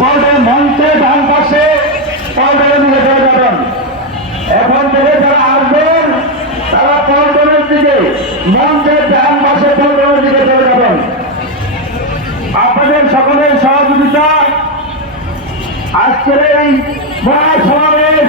পর্যায়ে মঞ্চে ডান পাশে পর্যায়ে নিয়ে চলে যাবেন। এখন থেকে যারা আসবেন, তারা পর্যটনের দিকে মঞ্চের ডান পাশে পর্যটনের দিকে চলে যাবেন। আপনাদের সকলের সহযোগিতা আজকের এই মহাসমাবেশ